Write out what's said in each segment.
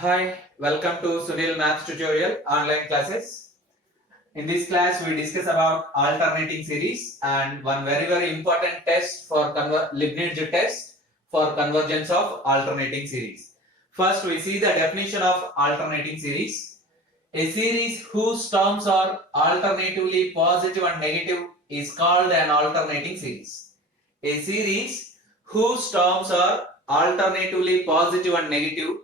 Hi, welcome to Sunil Maths tutorial online classes. In this class, we discuss about alternating series and one very important test for Leibniz test for convergence of alternating series. First, we see the definition of alternating series. A series whose terms are alternatively positive and negative is called an alternating series. A series whose terms are alternatively positive and negative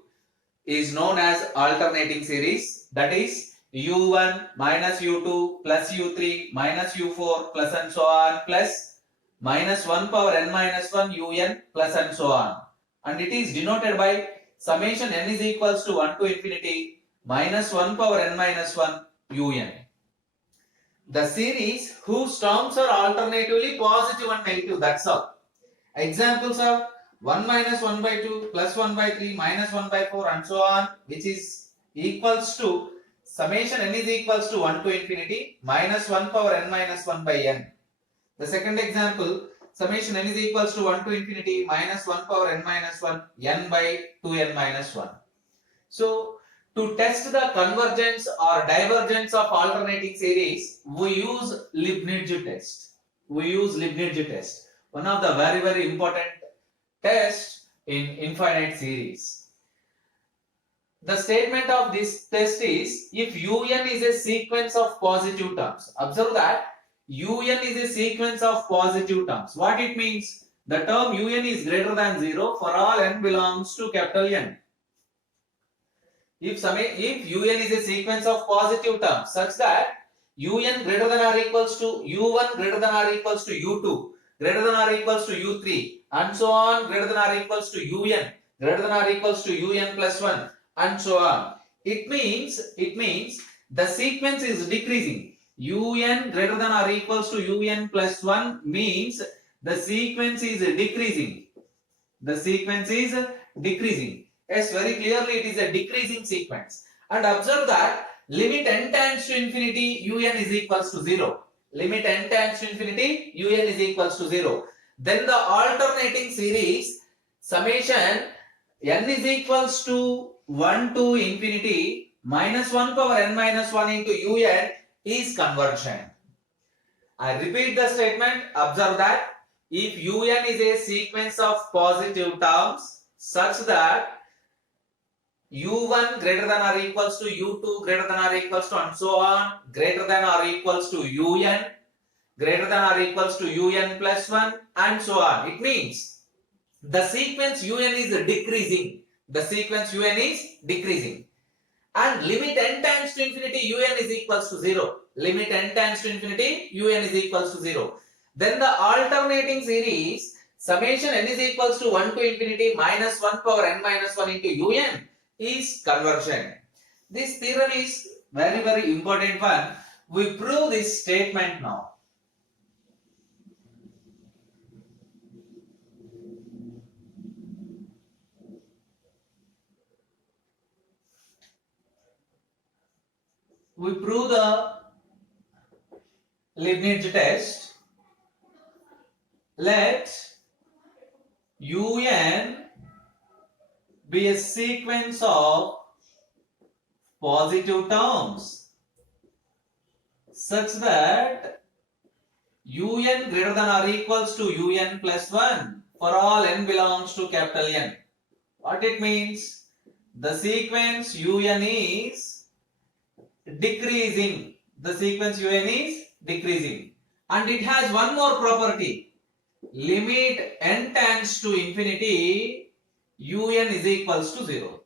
is known as alternating series, that is u1 minus u2 plus u3 minus u4 plus and so on plus minus 1 power n minus 1 un plus and so on, and it is denoted by summation n is equals to 1 to infinity minus 1 power n minus 1 un. The series whose terms are alternatively positive and negative, that's all. Examples are 1 minus 1 by 2 plus 1 by 3 minus 1 by 4 and so on, which is equals to summation n is equals to 1 to infinity minus 1 power n minus 1 by n. The second example, summation n is equals to 1 to infinity minus 1 power n minus 1 n by 2n minus 1. So, to test the convergence or divergence of alternating series, we use Leibniz test. One of the very important test in infinite series. The statement of this test is if un is a sequence of positive terms. Observe that un is a sequence of positive terms. What it means? The term un is greater than 0 for all n belongs to capital N. If un is a sequence of positive terms such that un greater than or equals to u1 greater than or equals to u2 greater than or equals to u3 and so on greater than or equals to un greater than or equals to un plus 1 and so on. It means the sequence is decreasing. Un greater than or equals to un plus 1 means the sequence is decreasing. Yes, very clearly it is a decreasing sequence. And observe that limit n tends to infinity un is equals to 0. Limit n tends to infinity un is equals to 0. Then the alternating series summation n is equals to 1 to infinity minus 1 power n minus 1 into un is convergent. I repeat the statement. Observe that if un is a sequence of positive terms such that u1 greater than or equals to u2 greater than or equals to and so on greater than or equals to un greater than or equals to un plus 1 and so on. It means the sequence un is decreasing. And limit n tends to infinity un is equals to 0. Limit n tends to infinity un is equals to 0. Then the alternating series summation n is equals to 1 to infinity minus 1 power n minus 1 into un is convergent. This theorem is very important one. We prove this statement now. We prove the Leibniz test. Let un be a sequence of positive terms such that un greater than or equals to un plus 1 for all n belongs to capital N. What it means? The sequence un is decreasing. And it has one more property. Limit n tends to infinity un is equals to 0.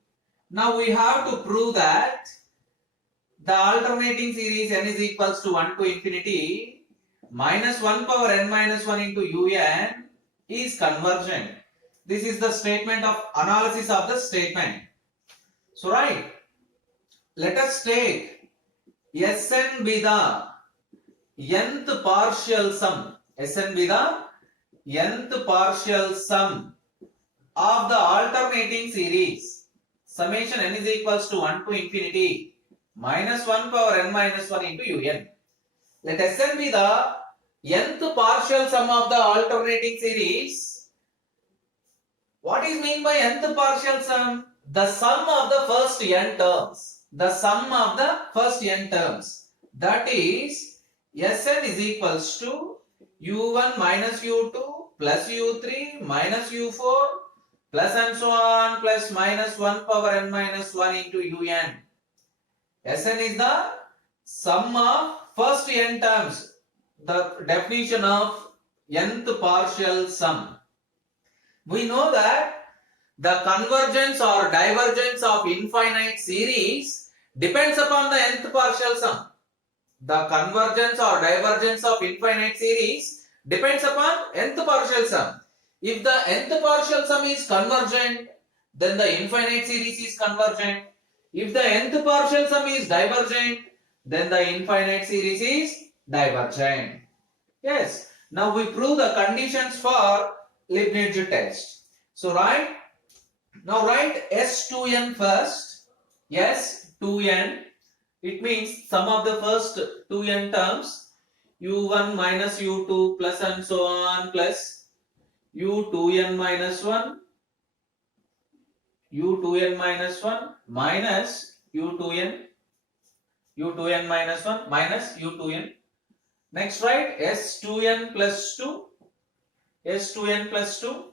Now we have to prove that the alternating series n is equals to 1 to infinity minus 1 power n minus 1 into un is convergent. This is the statement of analysis of the statement. So right, let us take Sn be the nth partial sum. Sn be the nth partial sum of the alternating series summation n is equals to 1 to infinity minus 1 power n minus 1 into un. Let Sn be the nth partial sum of the alternating series. What is mean by nth partial sum? the sum of the first n terms. The sum of the first n terms. That is Sn is equals to u1 minus u2 plus u3 minus u4 plus and so on plus minus 1 power n minus 1 into un. Sn is the sum of first n terms. The definition of nth partial sum. We know that the convergence or divergence of infinite series depends upon the nth partial sum. The convergence or divergence of infinite series depends upon nth partial sum. If the nth partial sum is convergent, then the infinite series is convergent. If the nth partial sum is divergent, then the infinite series is divergent. Yes. Now we prove the conditions for Leibniz test. So write S2n first. S2n. It means sum of the first 2n terms. u1 minus u2 plus and so on plus u2n minus 1. u2n minus 1 minus u2n minus 1 minus u2n. Next write S2n plus 2. S2n plus 2.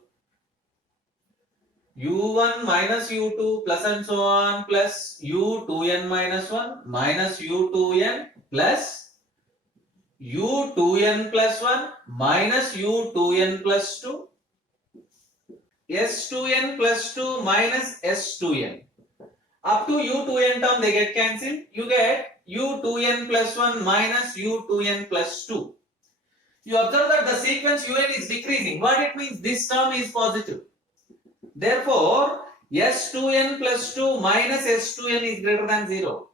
u1 minus u2 plus and so on plus u2n minus 1 minus u2n plus u2n plus 1 minus u2n plus 2. S2n plus 2 minus S2n. Up to u2n term they get cancelled. You get u2n plus 1 minus u2n plus 2. You observe that the sequence un is decreasing. What it means? This term is positive. Therefore, S2n plus 2 minus S2n is greater than 0.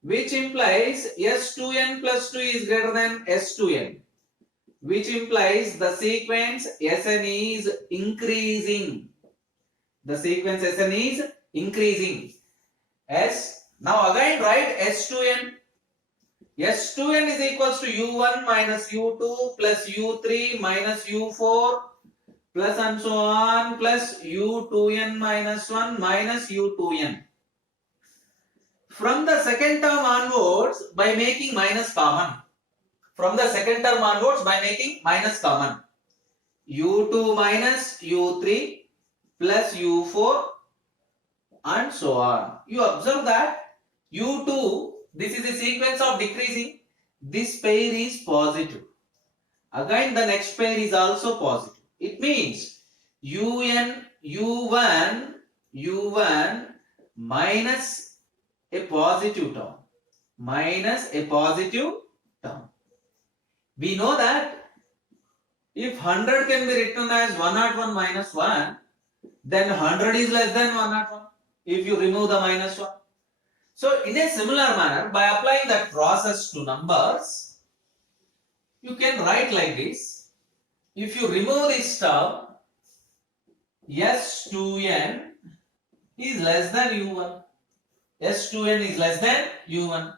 Which implies S2n plus 2 is greater than S2n. Which implies the sequence Sn is increasing. The sequence Sn is increasing. Now again write S2n. S2n is equals to u1 minus u2 plus u3 minus u4 plus and so on plus u2n minus 1 minus u2n. From the second term onwards by making minus common. From the second term onwards by making minus common. u2 minus u3 plus u4 and so on. You observe that u2, this is a sequence of decreasing. This pair is positive. Again the next pair is also positive. It means u1 minus a positive term. Minus a positive term. We know that if 100 can be written as 101 minus 1, then 100 is less than 101 if you remove the minus 1. So in a similar manner, by applying that process to numbers, you can write like this. If you remove this term, S2n is less than u1. S2n is less than u1,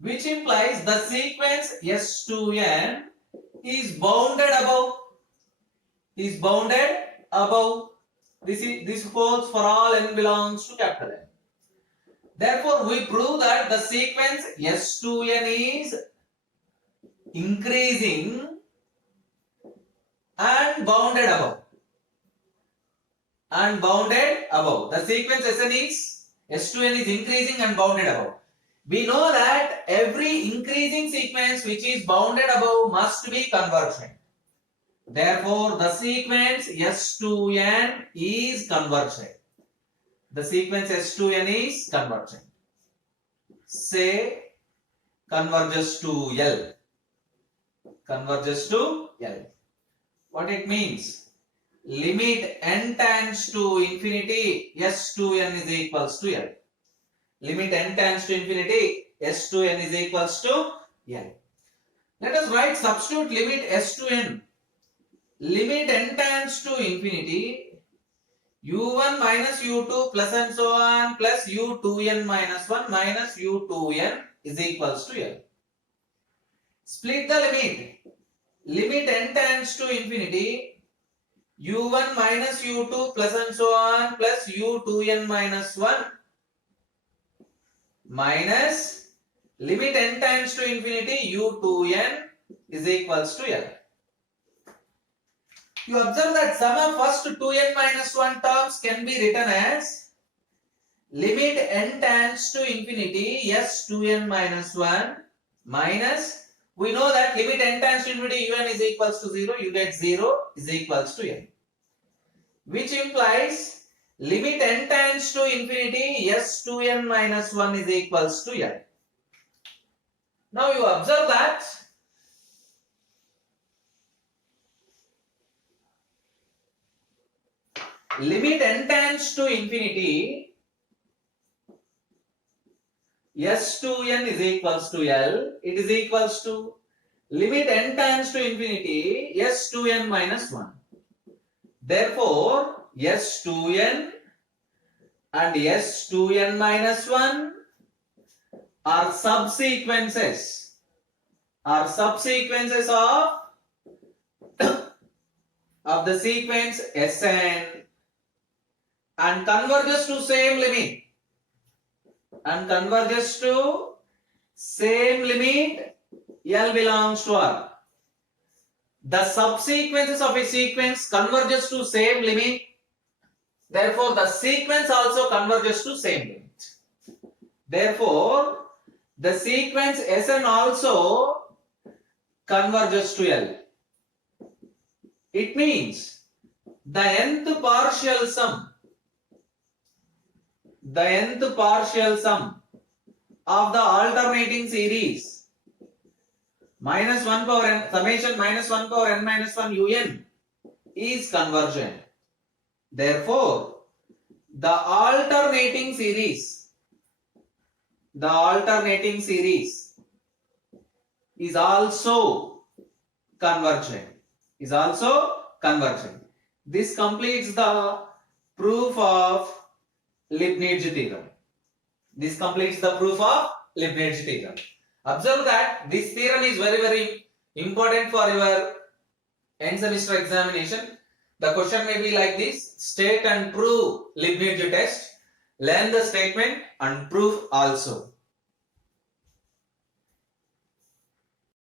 which implies the sequence S2n is bounded above. Is bounded above. This holds for all n belongs to capital N. Therefore, we prove that the sequence S2n is increasing and bounded above. And bounded above. The sequence S2n is increasing and bounded above. We know that every increasing sequence which is bounded above must be convergent. Therefore, the sequence S2n is convergent. The sequence S2n is convergent. Say converges to L. Converges to L. What it means? Limit n tends to infinity, S2n is equals to L. Limit n tends to infinity, S2n is equals to L. Let us write substitute limit S2n. Limit n tends to infinity, u1 minus u2 plus and so on plus u2n minus 1 minus u2n is equals to L. Split the limit. Limit n tends to infinity, u1 minus u2 plus and so on plus u2n minus 1 minus limit n tends to infinity u2n is equals to L. You observe that sum of first 2n minus 1 terms can be written as limit n tends to infinity s2n minus 1 minus, we know that limit n tends to infinity un is equals to 0, you get 0 is equals to n, which implies limit n tends to infinity s2n minus 1 is equals to n. Now you observe that limit n tends to infinity s2n is equals to L, it is equals to limit n tends to infinity s2n minus 1. Therefore, s2n and s2n minus 1 are subsequences of the sequence Sn and converges to same limit L belongs to R. The subsequences of a sequence converges to same limit, therefore the sequence also converges to same limit. Therefore, the sequence Sn also converges to L. It means the nth partial sum of the alternating series minus 1 power n summation minus 1 power n minus 1 un is convergent. Therefore, the alternating series is also convergent. This completes the proof of Leibniz theorem. Observe that this theorem is very, very important for your end semester examination. The question may be like this: state and prove Leibniz test. Learn the statement and proof also.